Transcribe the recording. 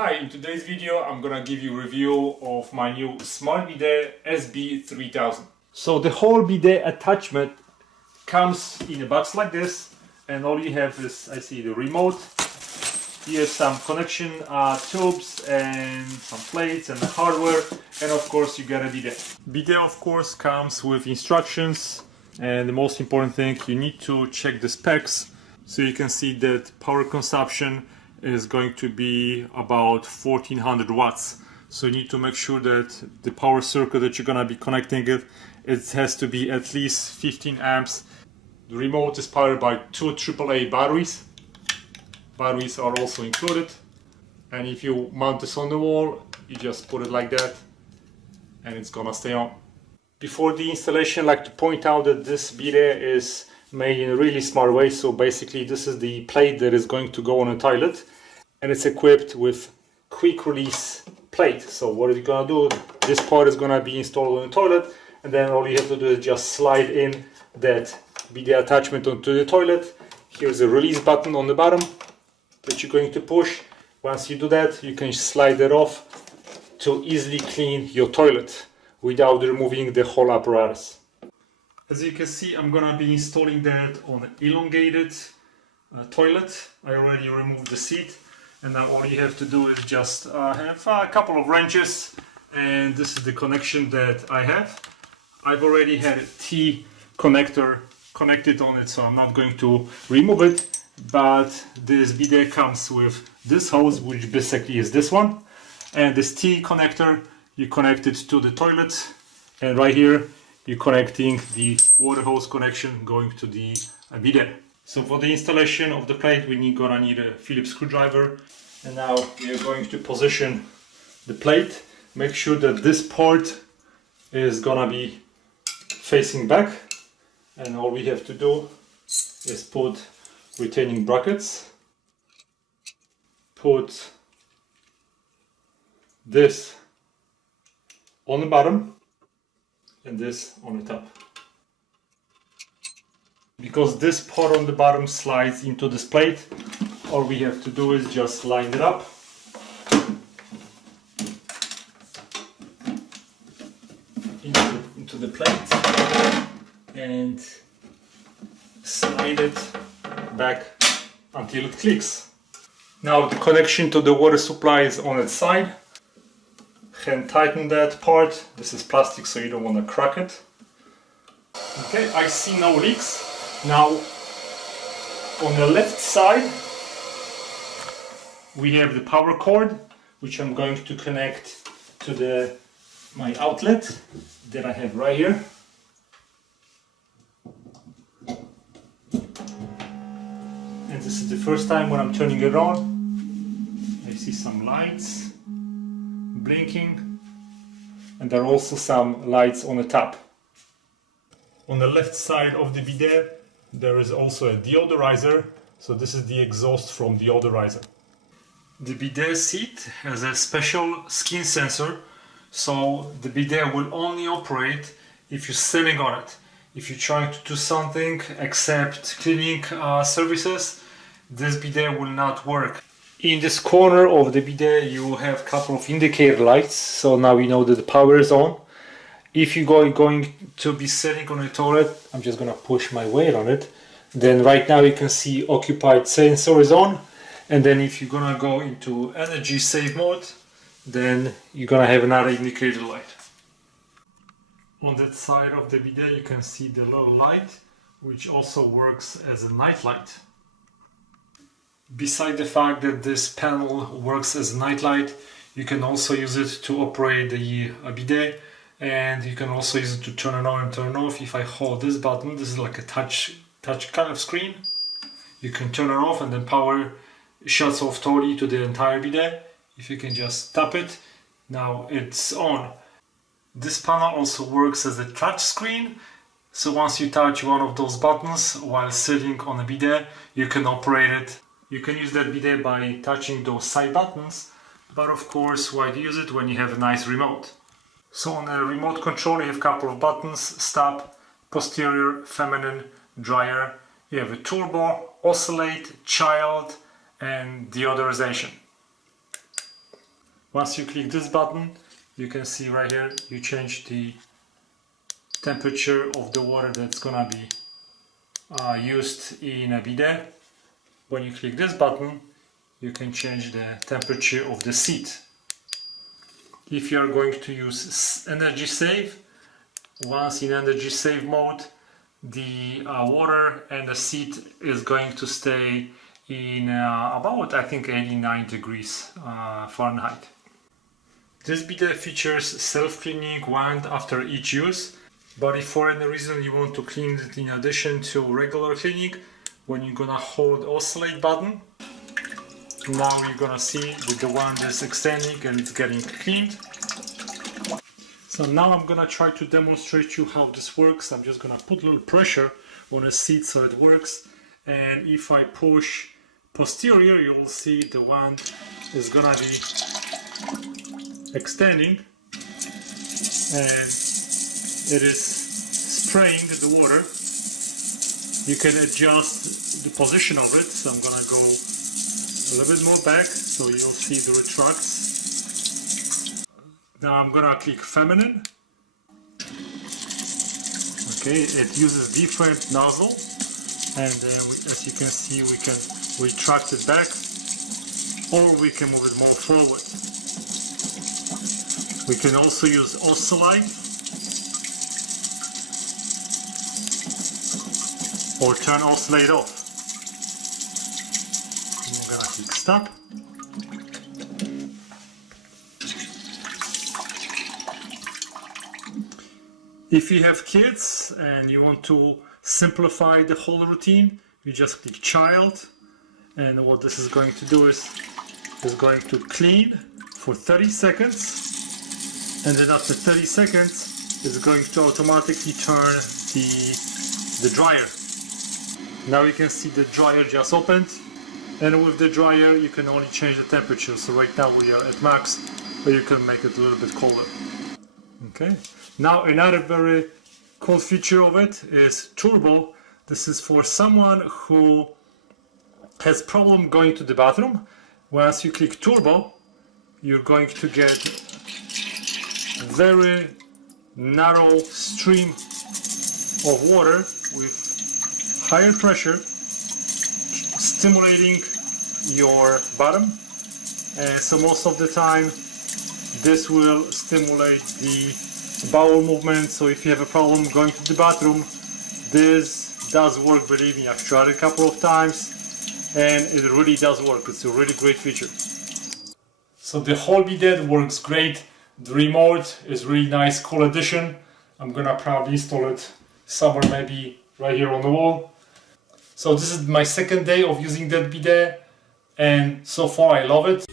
Hi, in today's video I'm gonna give you a review of my new SmartBidet SB-3000. So the whole bidet attachment comes in a box like this, and all you have is, I see, the remote. You have some connection tubes and some plates and the hardware, and of course you got a bidet. Bidet of course comes with instructions, and the most important thing, you need to check the specs. So you can see that power consumption is going to be about 1400 watts. So you need to make sure that the power circuit that you're gonna be connecting it has to be at least 15 amps. The remote is powered by two AAA batteries. Batteries are also included. And if you mount this on the wall, you just put it like that and it's gonna stay on. Before the installation, I'd like to point out that this bidet is made in a really smart way. So basically this is the plate that is going to go on a toilet, and it's equipped with quick release plate. So what you're gonna do, this part is gonna be installed on the toilet, and then all you have to do is just slide in that bidet attachment onto the toilet. Here's a release button on the bottom that you're going to push. Once you do that, you can slide it off to easily clean your toilet without removing the whole apparatus. As you can see, I'm gonna be installing that on an elongated toilet. I already removed the seat, and now all you have to do is just have a couple of wrenches, and this is the connection that I have. I've already had a T connector connected on it, so I'm not going to remove it, but this bidet comes with this hose, which basically is this one, and this T connector, you connect it to the toilet, and right here you're connecting the water hose connection going to the bidet. So for the installation of the plate, we're gonna need a Phillips screwdriver. And now we are going to position the plate. Make sure that this part is gonna be facing back. And all we have to do is put retaining brackets. Put this on the bottom and this on the top. Because this part on the bottom slides into this plate, all we have to do is just line it up into the plate and slide it back until it clicks. Now the connection to the water supply is on its side. Hand tighten that part. This is plastic, so you don't want to crack it. Okay, I see no leaks. Now on the left side we have the power cord, which I'm going to connect to my outlet that I have right here. And this is the first time when I'm turning it on. I see some lights blinking, and there are also some lights on the top. On the left side of the bidet there is also a deodorizer, so this is the exhaust from the deodorizer. The bidet seat has a special skin sensor, so the bidet will only operate if you're sitting on it. If you're trying to do something except cleaning services, this bidet will not work. In this corner of the bidet you have a couple of indicator lights, so now you know that the power is on. If you're going to be sitting on a toilet, I'm just gonna push my weight on it, then right now you can see occupied sensor is on, and then if you're gonna go into energy save mode, then you're gonna have another indicator light. On that side of the bidet you can see the little light, which also works as a night light. Beside the fact that this panel works as a night light, you can also use it to operate the bidet, and you can also use it to turn it on and turn it off. If I hold this button, this is like a touch kind of screen. You can turn it off and then power shuts off totally to the entire bidet. If you can just tap it, now it's on. This panel also works as a touch screen. So once you touch one of those buttons while sitting on a bidet, you can operate it. You can use that bidet by touching those side buttons, but of course why do you use it when you have a nice remote? So on the remote control you have a couple of buttons: stop, posterior, feminine, dryer. You have a turbo, oscillate, child, and deodorization. Once you click this button, you can see right here, you change the temperature of the water that's gonna be used in a bidet. When you click this button, you can change the temperature of the seat. If you are going to use energy save, once in energy save mode, the water and the seat is going to stay in about, I think, 89 degrees Fahrenheit. This bidet features self-cleaning wand after each use, but if for any reason you want to clean it in addition to regular cleaning, when you're gonna hold oscillate button, now you're gonna see that the wand is extending and it's getting cleaned. So now I'm gonna try to demonstrate you how this works. I'm just gonna put a little pressure on the seat so it works, and if I push posterior, you will see the wand is gonna be extending and it is spraying the water. You can adjust the position of it, so I'm gonna go a little bit more back so you'll see the retracts. Now I'm gonna click feminine. Okay, it uses different nozzle, and then as you can see, we can retract it back, or we can move it more forward. We can also use oscillate or turn oscillate off. I'm gonna click stop. If you have kids and you want to simplify the whole routine, you just click child, and what this is going to do is going to clean for 30 seconds, and then after 30 seconds it's going to automatically turn the dryer. Now you can see the dryer just opened, and with the dryer you can only change the temperature. So right now we are at max, but you can make it a little bit colder. Okay. Now another very cool feature of it is turbo. This is for someone who has problem going to the bathroom. Once you click turbo, you're going to get very narrow stream of water with higher pressure, stimulating your bottom. And so most of the time this will stimulate the bowel movement. So if you have a problem going to the bathroom, this does work. Believe me, I've tried it a couple of times and it really does work. It's a really great feature. So the whole bidet works great. The remote is really nice, cool addition. I'm gonna probably install it somewhere, maybe right here on the wall. So this is my second day of using that bidet, and so far I love it.